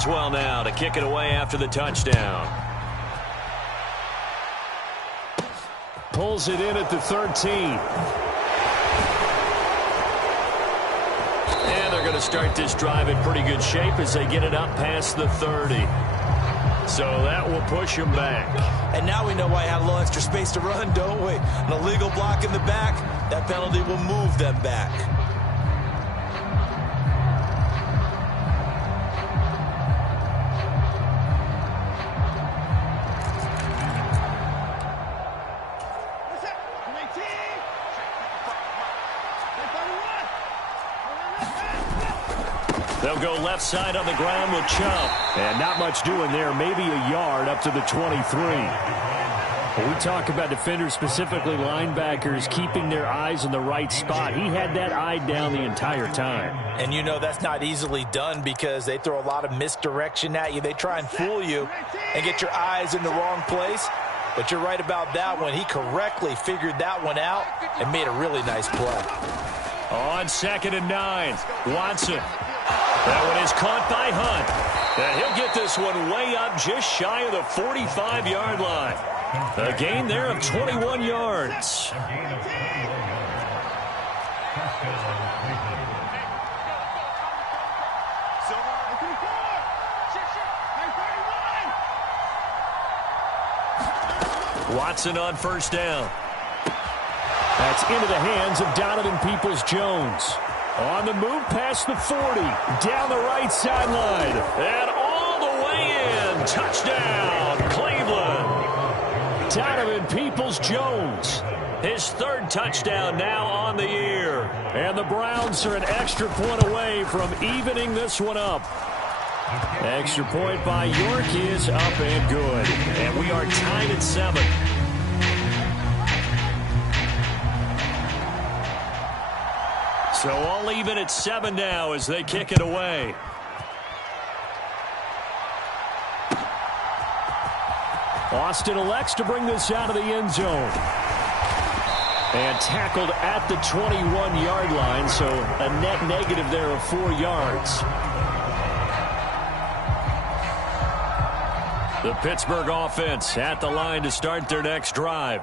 Boswell now to kick it away after the touchdown. Pulls it in at the 13. And they're going to start this drive in pretty good shape as they get it up past the 30. So that will push them back. And now we know why I had a little extra space to run, don't we? An illegal block in the back, that penalty will move them back. They'll go left side on the ground with Chubb. And not much doing there. Maybe a yard up to the 23. When we talk about defenders, specifically linebackers, keeping their eyes in the right spot. He had that eye down the entire time. And you know that's not easily done because they throw a lot of misdirection at you. They try and fool you and get your eyes in the wrong place. But you're right about that one. He correctly figured that one out and made a really nice play. On 2nd and 9, Watson. That one is caught by Hunt. And he'll get this one way up just shy of the 45-yard line. A gain there of 21 yards. Watson on 1st down. That's into the hands of Donovan Peoples-Jones. On the move past the 40. Down the right sideline. And all the way in. Touchdown, Cleveland. Donovan Peoples-Jones. His 3rd touchdown now on the year. And the Browns are an extra point away from evening this one up. Extra point by York is up and good. And we are tied at 7. So all even at 7 now as they kick it away. Austin elects to bring this out of the end zone. And tackled at the 21-yard line, so a net negative there of 4 yards. The Pittsburgh offense at the line to start their next drive.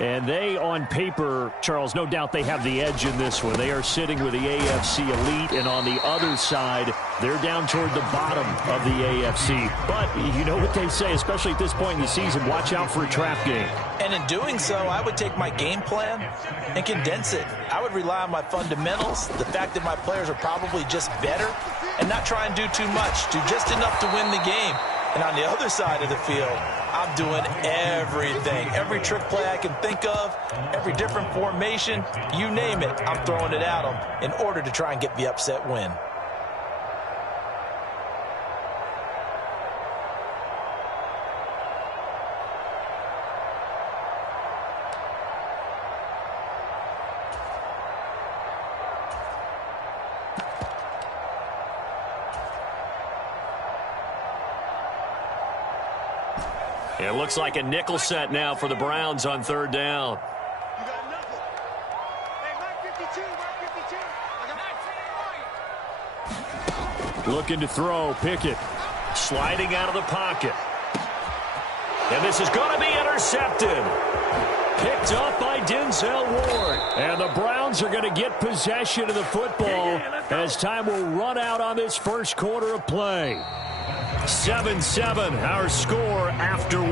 And they, on paper, Charles, no doubt they have the edge in this one. They are sitting with the AFC elite, and on the other side, they're down toward the bottom of the AFC. But you know what they say, especially at this point in the season, watch out for a trap game. And in doing so, I would take my game plan and condense it. I would rely on my fundamentals, the fact that my players are probably just better, and not try and do too much, do just enough to win the game. And on the other side of the field, I'm doing everything. Every trick play I can think of, every different formation, you name it, I'm throwing it at them in order to try and get the upset win. It looks like a nickel set now for the Browns on 3rd down. Looking to throw, Pickett. Sliding out of the pocket. And this is going to be intercepted. Picked up by Denzel Ward. And the Browns are going to get possession of the football as time will run out on this first quarter of play. 7-7, our score after 1.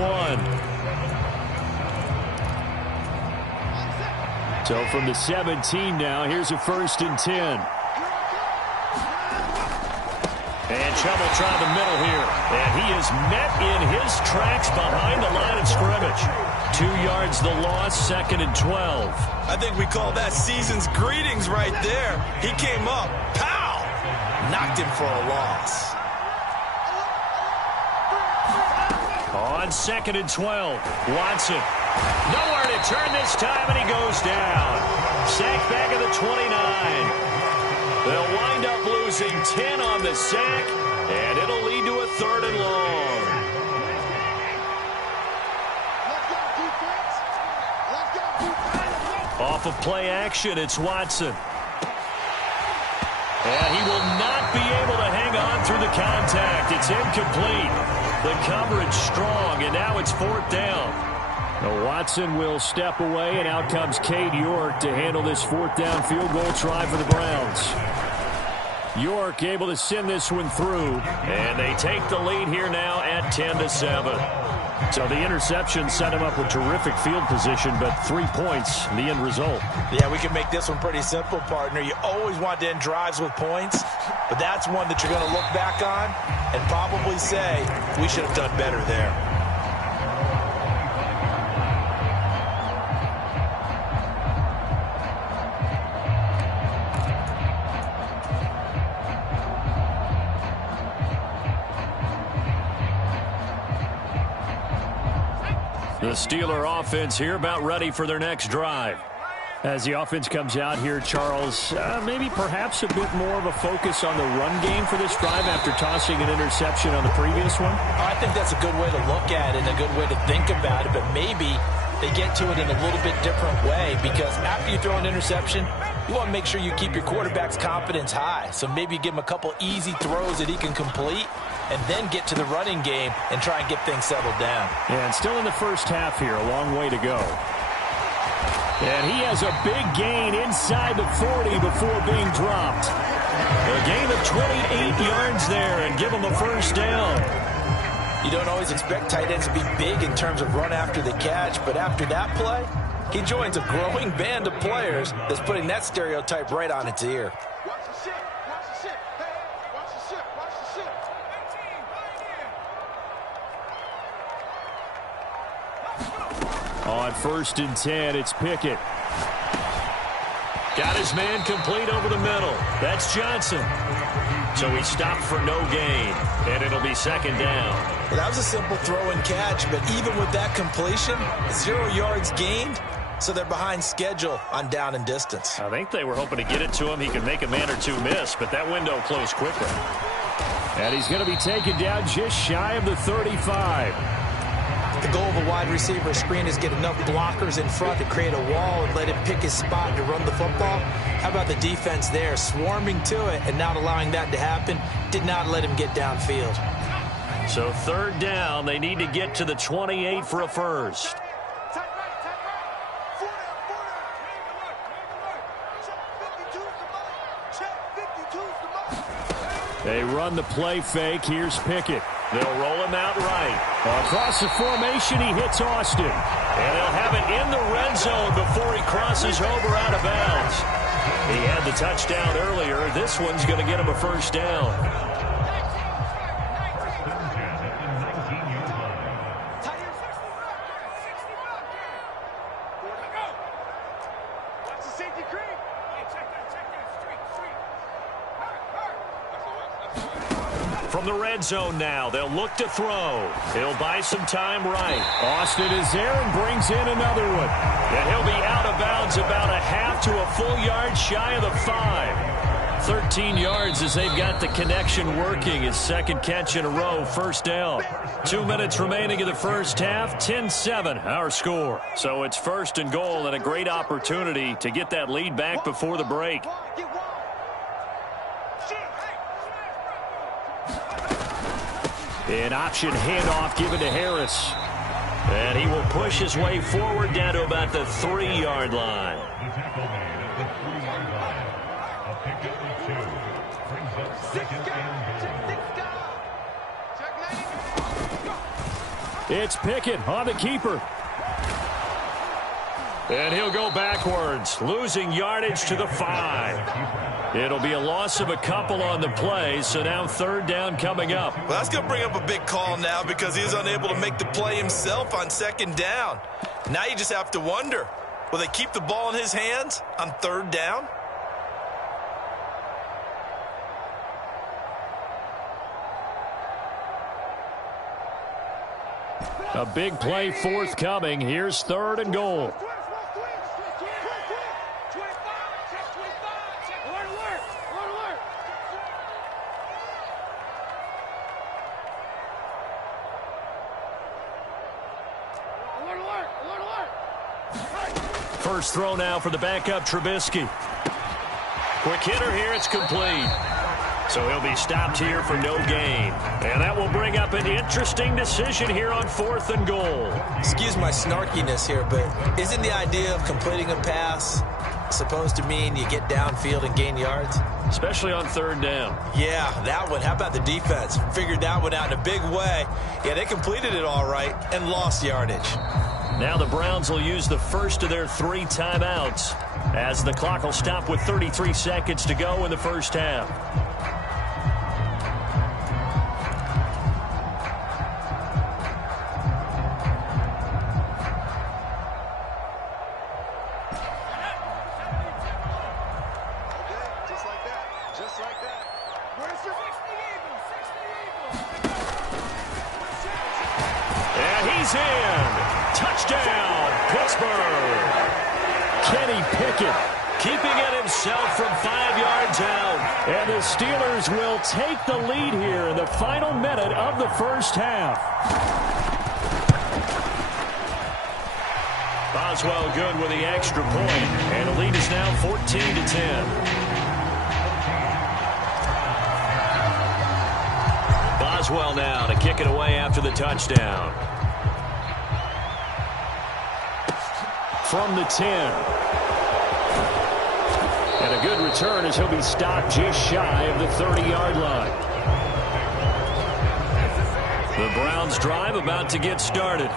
So from the 17 now, here's a 1st and 10. And Chubb will try the middle here. And he is met in his tracks behind the line of scrimmage. 2 yards the loss, 2nd and 12. I think we call that season's greetings right there. He came up, pow! Knocked him for a loss. On 2nd and 12, Watson. Nowhere to turn this time, and he goes down. Sack back at the 29. They'll wind up losing 10 on the sack, and it'll lead to a 3rd and long. Off of play action, it's Watson. And he will not be able to hang on through the contact. It's incomplete. The coverage strong, and now it's fourth down. Now Watson will step away, and out comes Cade York to handle this fourth down field goal try for the Browns. York able to send this one through, and they take the lead here now at 10-7. So the interception set him up with terrific field position, but 3 points, the end result. Yeah, we can make this one pretty simple, partner. You always want to end drives with points, but that's one that you're going to look back on and probably say, we should have done better there. The Steeler offense here about ready for their next drive. As the offense comes out here, Charles, maybe perhaps a bit more of a focus on the run game for this drive after tossing an interception on the previous one? I think that's a good way to look at it and a good way to think about it, but maybe they get to it in a little bit different way, because after you throw an interception, you want to make sure you keep your quarterback's confidence high. So maybe you give him a couple easy throws that he can complete, and then get to the running game and try and get things settled down. And still in the first half here, a long way to go. And he has a big gain inside the 40 before being dropped. A gain of 28 yards there, and give him a first down. You don't always expect tight ends to be big in terms of run after the catch, but after that play, he joins a growing band of players that's putting that stereotype right on its ear. On 1st and 10, it's Pickett. Got his man complete over the middle. That's Johnson. So he stopped for no gain, and it'll be second down. Well, that was a simple throw and catch, but even with that completion, 0 yards gained, so they're behind schedule on down and distance. I think they were hoping to get it to him. He could make a man or two miss, but that window closed quickly. And he's going to be taken down just shy of the 35. The goal of a wide receiver screen is get enough blockers in front to create a wall and let him pick his spot to run the football. How about the defense there, swarming to it and not allowing that to happen? Did not let him get downfield. So third down, they need to get to the 28 for a first. They run the play fake. Here's Pickett. They'll roll him out right. Across the formation, he hits Austin. And they'll have it in the red zone before he crosses over out of bounds. He had the touchdown earlier. This one's going to get him a first down. From the red zone now, they'll look to throw. He'll buy some time right. Austin is there and brings in another one. And he'll be out of bounds about a half to a full yard shy of the 5. 13 yards as they've got the connection working. His second catch in a row, first down. 2 minutes remaining in the first half, 10-7 our score. So it's first and goal and a great opportunity to get that lead back before the break. An option handoff given to Harris. And he will push his way forward down to about the 3-yard line. It's Pickett on the keeper. And he'll go backwards, losing yardage to the 5. It'll be a loss of a couple on the play, so now third down coming up. Well, that's going to bring up a big call now because he was unable to make the play himself on second down. Now you just have to wonder, will they keep the ball in his hands on third down? A big play forthcoming. Here's third and goal. First throw now for the backup Trubisky. Quick hitter here, it's complete. So he'll be stopped here for no gain. And that will bring up an interesting decision here on 4th and goal. Excuse my snarkiness here, but isn't the idea of completing a pass supposed to mean you get downfield and gain yards? Especially on 3rd down. Yeah, that one. How about the defense? Figured that one out in a big way. Yeah, they completed it all right and lost yardage. Now the Browns will use the first of their 3 timeouts as the clock will stop with 33 seconds to go in the first half. And the Steelers will take the lead here in the final minute of the first half. Boswell good with the extra point, and the lead is now 14-10. Boswell now to kick it away after the touchdown. From the 10. And a good return as he'll be stopped just shy of the 30-yard line. The Browns drive about to get started.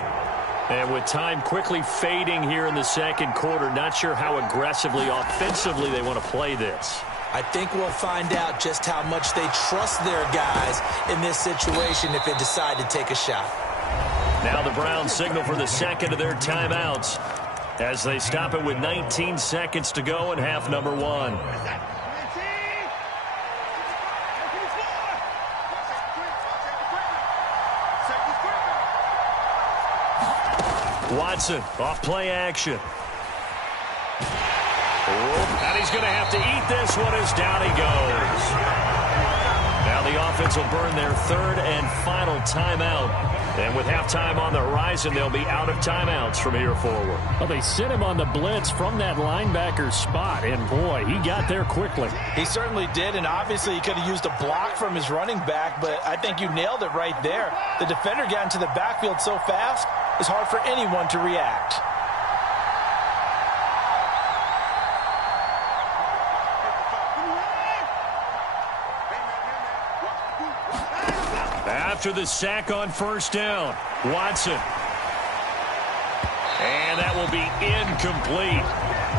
And with time quickly fading here in the second quarter, not sure how aggressively, offensively they want to play this. I think we'll find out just how much they trust their guys in this situation if they decide to take a shot. Now the Browns signal for the second of their timeouts as they stop it with 19 seconds to go in half number 1. Watson off play action. And he's going to have to eat this one as down he goes. Now the offense will burn their 3rd and final timeout. And with halftime on the horizon, they'll be out of timeouts from here forward. Well, they sent him on the blitz from that linebacker spot, and boy, he got there quickly. He certainly did, and obviously he could have used a block from his running back, but I think you nailed it right there. The defender got into the backfield so fast, it's hard for anyone to react. After the sack on first down, Watson. And that will be incomplete.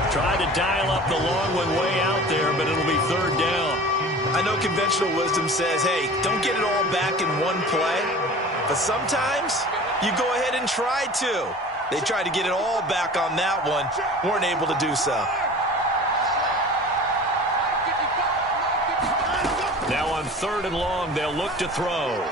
Tried to dial up the long one way out there, but it'll be 3rd down. I know conventional wisdom says, hey, don't get it all back in one play. But sometimes you go ahead and try to. They tried to get it all back on that one. Weren't able to do so. Now on 3rd and long, they'll look to throw.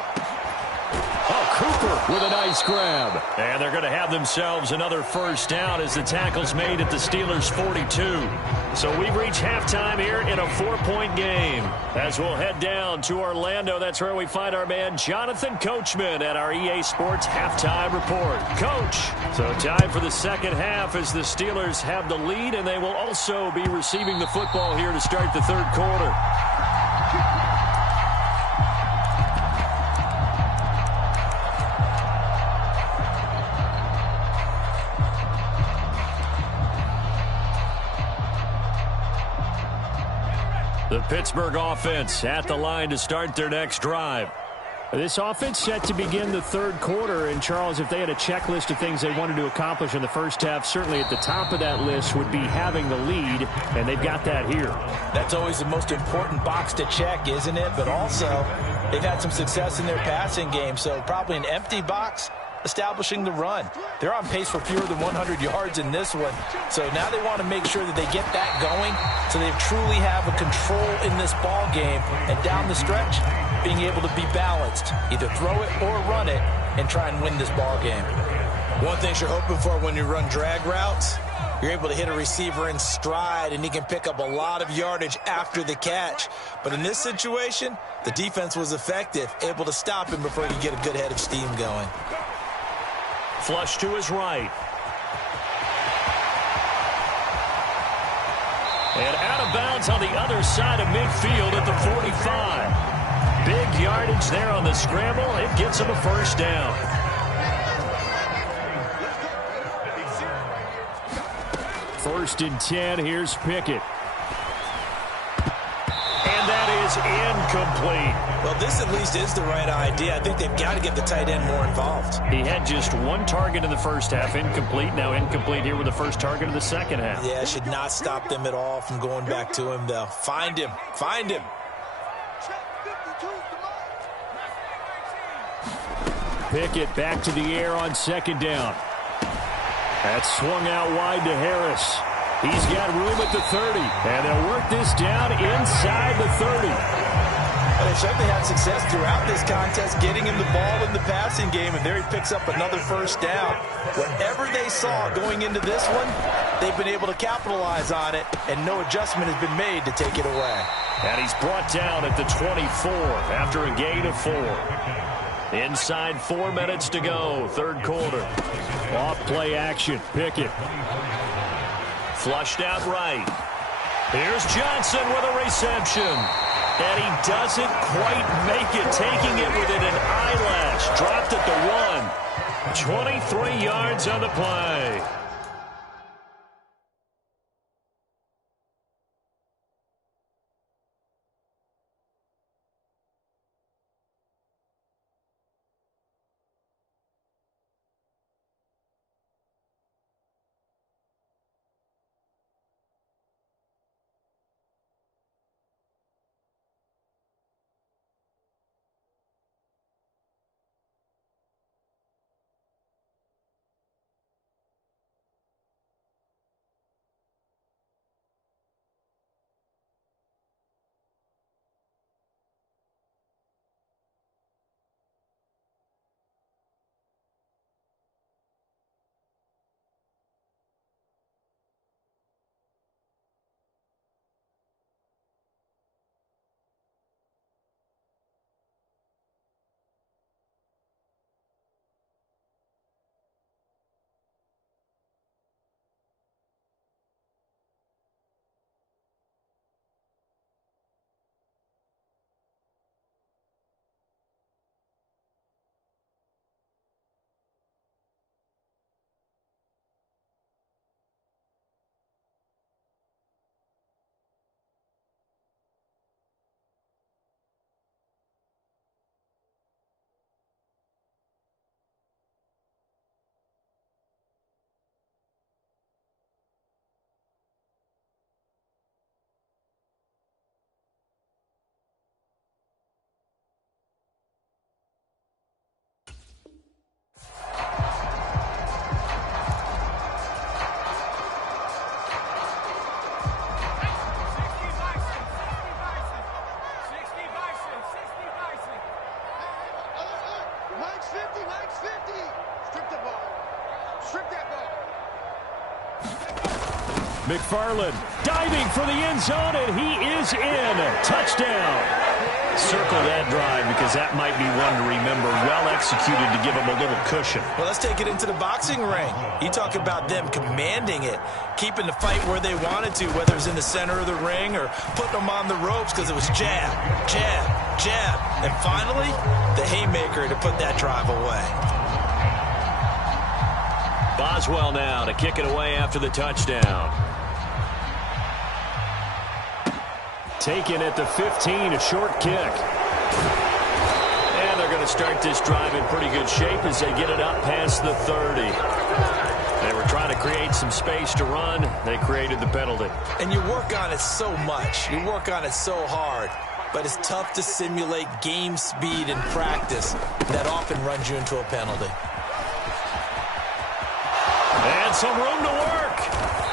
Oh, Cooper with a nice grab. And they're going to have themselves another first down as the tackle's made at the Steelers' 42. So we've reached halftime here in a 4-point game. As we'll head down to Orlando, that's where we find our man Jonathan Coachman at our EA Sports Halftime Report. Coach, so time for the second half as the Steelers have the lead, and they will also be receiving the football here to start the 3rd quarter. The Pittsburgh offense at the line to start their next drive. This offense set to begin the 3rd quarter. And, Charles, if they had a checklist of things they wanted to accomplish in the first half, certainly at the top of that list would be having the lead, and they've got that here. That's always the most important box to check, isn't it? But also, they've had some success in their passing game, so probably an empty box establishing the run. They're on pace for fewer than 100 yards in this one. So now they want to make sure that they get that going so they truly have a control in this ball game. And down the stretch, being able to be balanced, either throw it or run it, and try and win this ball game. One thing you're hoping for when you run drag routes, you're able to hit a receiver in stride, and he can pick up a lot of yardage after the catch. But in this situation, the defense was effective, able to stop him before he could get a good head of steam going. Flush to his right. And out of bounds on the other side of midfield at the 45. Big yardage there on the scramble. It gets him a first down. First and 10. Here's Pickett. And that is incomplete. Well, this at least is the right idea. I think they've got to get the tight end more involved. He had just one target in the first half, incomplete. Now incomplete here with the first target of the second half. Yeah, should not stop them at all from going back to him, though. Find him. Find him. Pickett back to the air on second down. That's swung out wide to Harris. He's got room at the 30, and they'll work this down inside the 30. Well, they've certainly had success throughout this contest, getting him the ball in the passing game, and there he picks up another first down. Whatever they saw going into this one, they've been able to capitalize on it, and no adjustment has been made to take it away. And he's brought down at the 24 after a gain of 4. Inside 4 minutes to go, third quarter. Off play action, Pickett. Flushed out right. Here's Johnson with a reception. And he doesn't quite make it, taking it within an eyelash. Dropped at the 1. 23 yards on the play. McFarland diving for the end zone, and he is in. Touchdown. Circle that drive because that might be one to remember. Well executed to give him a little cushion. Well, let's take it into the boxing ring. You talk about them commanding it, keeping the fight where they wanted to, whether it was in the center of the ring or putting them on the ropes because it was jab, jab, jab. And finally, the haymaker to put that drive away. Boswell now to kick it away after the touchdown. Taken at the 15, a short kick. And they're going to start this drive in pretty good shape as they get it up past the 30. They were trying to create some space to run. They created the penalty. And you work on it so much. You work on it so hard. But it's tough to simulate game speed in practice. That often runs you into a penalty. And some room to work.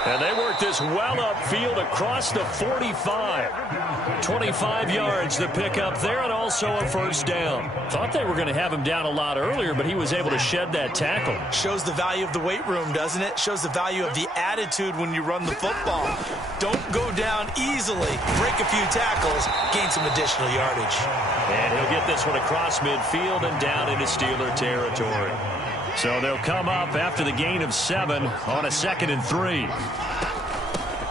And they work this well upfield across the 45. 25 yards to pick up there, and also a first down. Thought they were going to have him down a lot earlier, but he was able to shed that tackle. Shows the value of the weight room, doesn't it? Shows the value of the attitude when you run the football. Don't go down easily. Break a few tackles, gain some additional yardage. And he'll get this one across midfield and down into Steeler territory. So they'll come up after the gain of 7 on a 2nd and 3.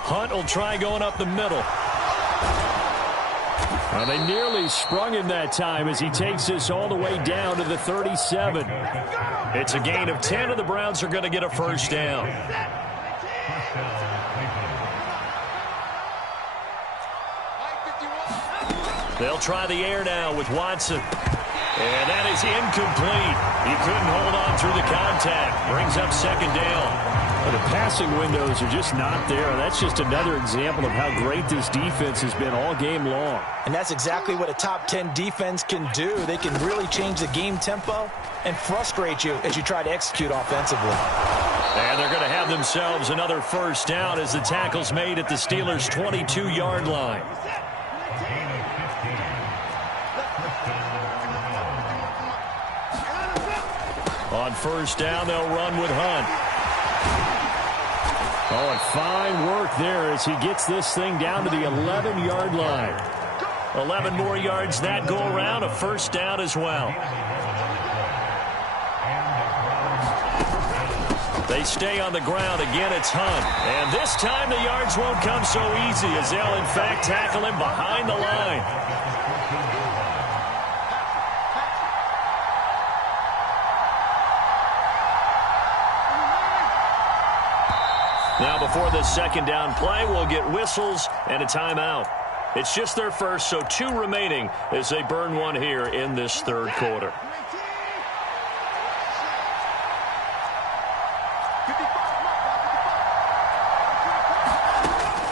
Hunt will try going up the middle. Well, they nearly sprung him that time as he takes this all the way down to the 37. It's a gain of 10, and the Browns are going to get a first down. They'll try the air now with Watson. And that is incomplete. He couldn't hold on through the contact. Brings up second down. Well, the passing windows are just not there. That's just another example of how great this defense has been all game long. And that's exactly what a top 10 defense can do. They can really change the game tempo and frustrate you as you try to execute offensively. And they're going to have themselves another first down as the tackle's made at the Steelers' 22-yard line. On first down, they'll run with Hunt. Oh, and fine work there as he gets this thing down to the 11-yard line. 11 more yards that go around, a first down as well. They stay on the ground. Again, it's Hunt. And this time the yards won't come so easy as they'll, in fact, tackle him behind the line. Now, before this second down play, we'll get whistles and a timeout. It's just their first, so 2 remaining as they burn one here in this third quarter.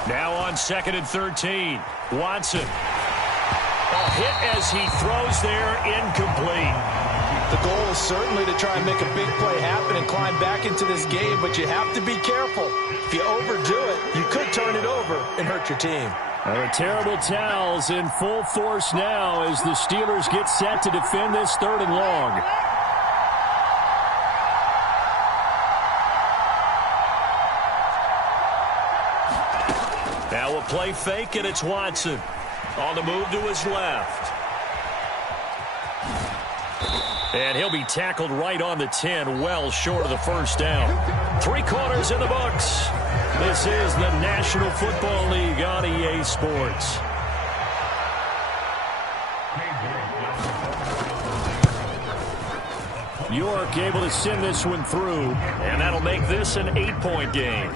Now on 2nd and 13, Watson. A hit as he throws there, incomplete. The goal is certainly to try and make a big play happen and climb back into this game, but you have to be careful. If you overdo it, you could turn it over and hurt your team. The terrible towels in full force now as the Steelers get set to defend this 3rd and long. Now a play fake, and it's Watson. On the move to his left. And he'll be tackled right on the 10, well short of the first down. 3 quarters in the books. This is the National Football League on EA Sports. York able to send this one through. And that'll make this an 8-point game.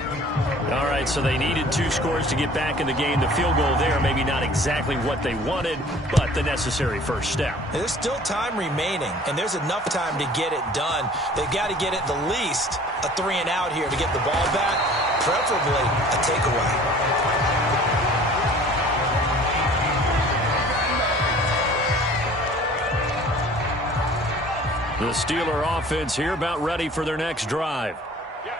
All right, so they needed 2 scores to get back in the game. The field goal there, maybe not exactly what they wanted, but the necessary first step. There's still time remaining, and there's enough time to get it done. They've got to get at the least a 3-and-out here to get the ball back, preferably a takeaway. The Steeler offense here about ready for their next drive.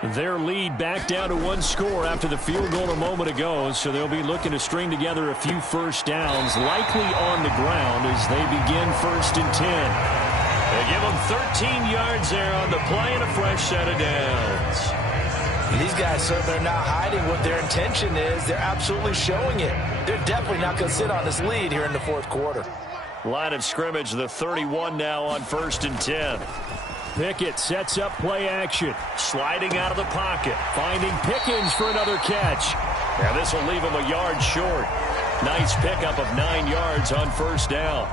Their lead back down to 1 score after the field goal a moment ago, so they'll be looking to string together a few first downs, likely on the ground as they begin 1st and 10. They give them 13 yards there on the play and a fresh set of downs. And these guys certainly are not hiding what their intention is. They're absolutely showing it. They're definitely not going to sit on this lead here in the 4th quarter. Line of scrimmage, the 31 now on 1st and 10. Pickett sets up play action. Sliding out of the pocket. Finding Pickens for another catch. Now this will leave him a yard short. Nice pickup of 9 yards on first down.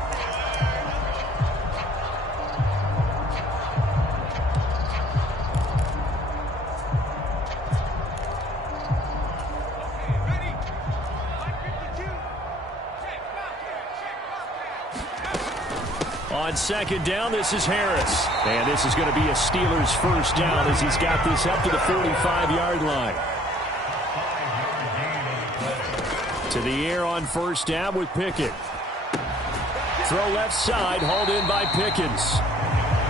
On 2nd down, this is Harris. And this is going to be a Steelers first down as he's got this up to the 45-yard line. To the air on first down with Pickett. Throw left side, hauled in by Pickens.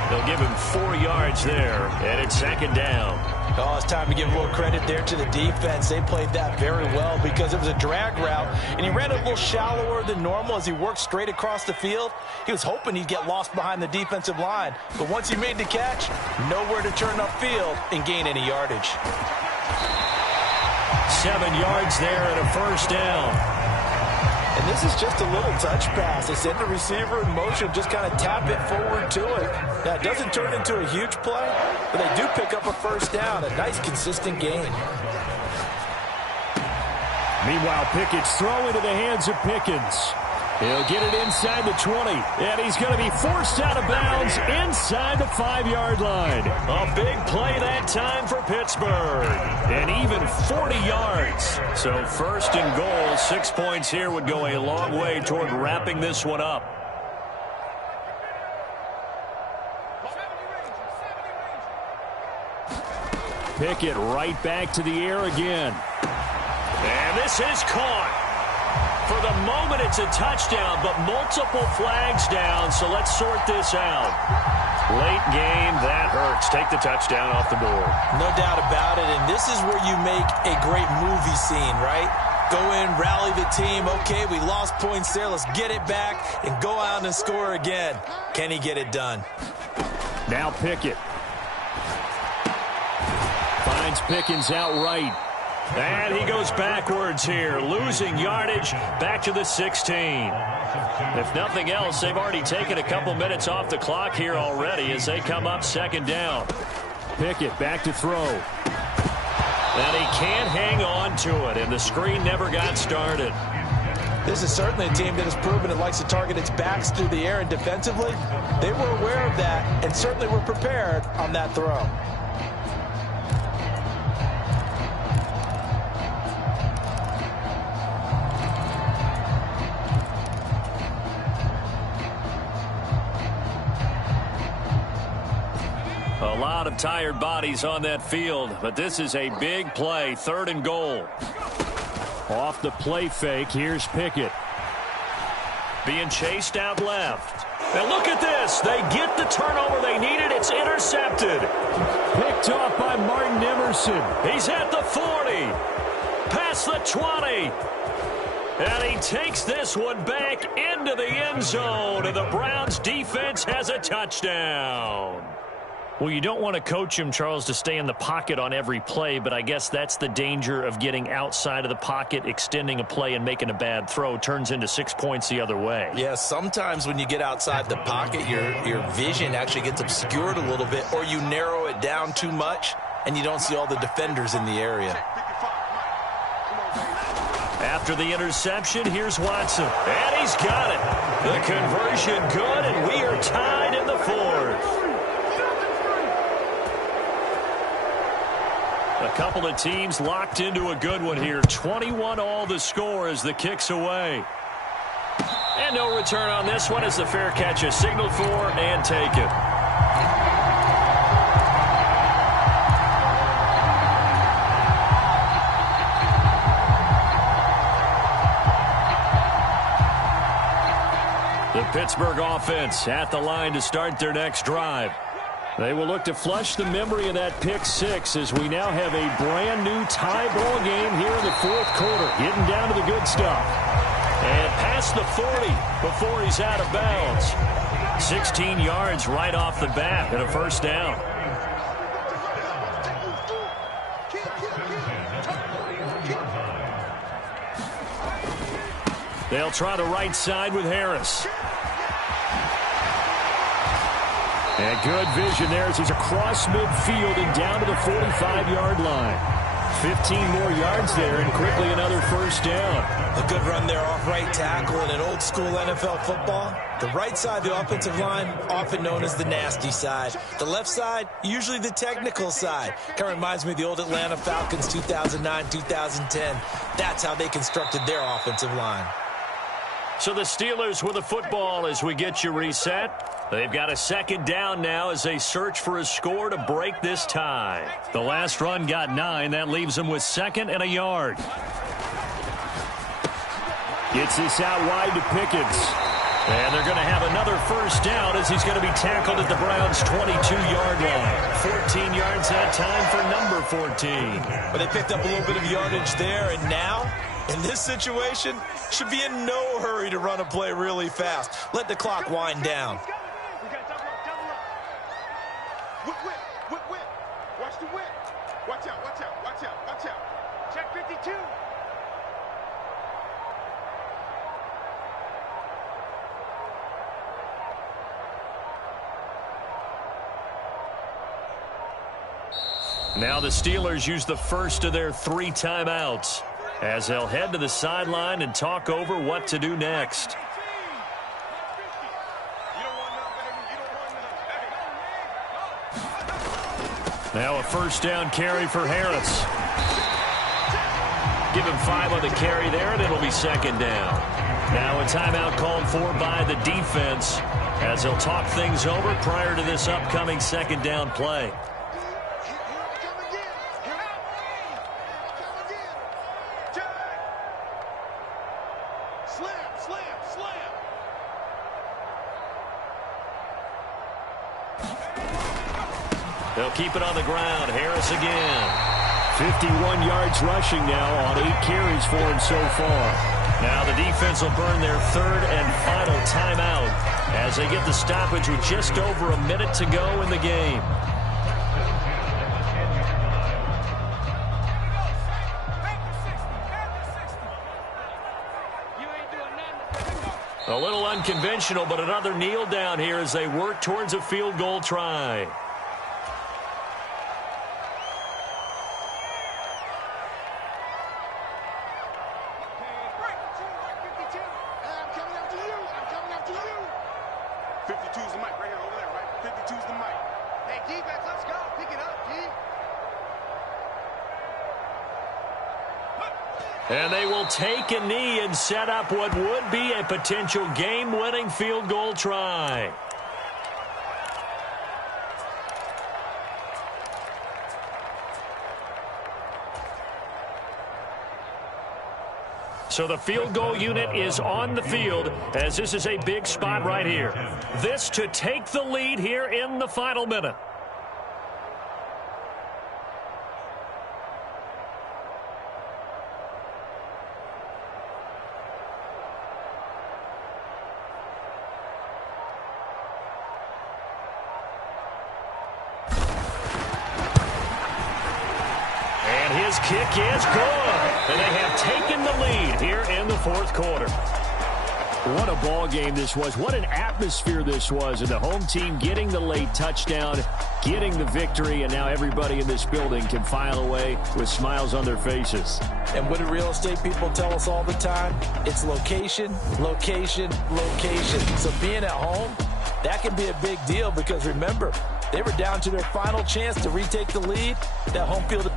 They'll give him 4 yards there, and it's 2nd down. Oh, it's time to give a little credit there to the defense. They played that very well because it was a drag route, and he ran a little shallower than normal as he worked straight across the field. He was hoping he'd get lost behind the defensive line, but once he made the catch, nowhere to turn upfield and gain any yardage. 7 yards there and a first down. And this is just a little touch pass. They send the receiver in motion, just kind of tap it forward to it. Now, it doesn't turn into a huge play, but they do pick up a first down. A nice, consistent gain. Meanwhile, Pickett's throw into the hands of Pickens. He'll get it inside the 20, and he's going to be forced out of bounds inside the 5-yard line. A big play that time for Pittsburgh, and even 40 yards. So first and goal, 6 points here would go a long way toward wrapping this one up. Pickett right back to the air again. And this is caught. For the moment, it's a touchdown, but multiple flags down, so let's sort this out. Late game, that hurts. Take the touchdown off the board. No doubt about it, and this is where you make a great movie scene, right? Go in, rally the team. Okay, we lost points there. Let's get it back and go out and score again. Can he get it done? Now Pickett. Finds Pickens outright. And he goes backwards here, losing yardage back to the 16. If nothing else, they've already taken a couple minutes off the clock here already as they come up second down. Pickett back to throw. And he can't hang on to it, and the screen never got started. This is certainly a team that has proven it likes to target its backs through the air, and defensively, they were aware of that and certainly were prepared on that throw. A lot of tired bodies on that field, but this is a big play, 3rd and goal. Off the play fake, here's Pickett. Being chased out left. And look at this. They get the turnover they needed. It's intercepted. Picked off by Martin Emerson. He's at the 40. Past the 20. And he takes this one back into the end zone. And the Browns defense has a touchdown. Well, you don't want to coach him, Charles, to stay in the pocket on every play, but I guess that's the danger of getting outside of the pocket, extending a play, and making a bad throw. Turns into 6 points the other way. Yeah, sometimes when you get outside the pocket, your vision actually gets obscured a little bit, or you narrow it down too much, and you don't see all the defenders in the area. After the interception, here's Watson. And he's got it. The conversion good, and we are tied in the 4th. A couple of teams locked into a good one here. 21 all the score as the kick's away. And no return on this one as the fair catch is signaled for and taken. The Pittsburgh offense at the line to start their next drive. They will look to flush the memory of that pick 6 as we now have a brand new tie ball game here in the 4th quarter. Getting down to the good stuff. And past the 40 before he's out of bounds. 16 yards right off the bat and a first down. They'll try the right side with Harris. And good vision there as he's across midfield and down to the 45-yard line. 15 more yards there and quickly another first down. A good run there off right tackle in an old-school NFL football. The right side of the offensive line, often known as the nasty side. The left side, usually the technical side. Kind of reminds me of the old Atlanta Falcons 2009-2010. That's how they constructed their offensive line. So the Steelers with the football as we get you reset. They've got a second down now as they search for a score to break this tie. The last run got 9. That leaves them with 2nd and a yard. Gets this out wide to Pickens. And they're going to have another first down as he's going to be tackled at the Browns' 22-yard line. 14 yards that time for number 14. But they picked up a little bit of yardage there, and now, in this situation, should be in no hurry to run a play really fast. Let the clock wind down. Watch the whip. Watch out, watch out, watch out, watch out. Check 52. Now the Steelers use the first of their 3 timeouts. as they'll head to the sideline and talk over what to do next. Now a first down carry for Harris. Give him 5 on the carry there, and it'll be second down. Now a timeout called for by the defense as they'll talk things over prior to this upcoming second down play. They'll keep it on the ground. Harris again. 51 yards rushing now on 8 carries for him so far. Now the defense will burn their third and final timeout as they get the stoppage with just over a minute to go in the game. A little unconventional, but another kneel down here as they work towards a field goal try. And they will take a knee and set up what would be a potential game-winning field goal try. So the field goal unit is on the field as this is a big spot right here. This to take the lead here in the final minute. His kick is good, and they have taken the lead here in the fourth quarter. What a ball game this was. What an atmosphere this was. And the home team getting the late touchdown, getting the victory, and now everybody in this building can file away with smiles on their faces. And what do real estate people tell us all the time? It's location, location, location. So being at home, that can be a big deal because remember, they were down to their final chance to retake the lead. That home field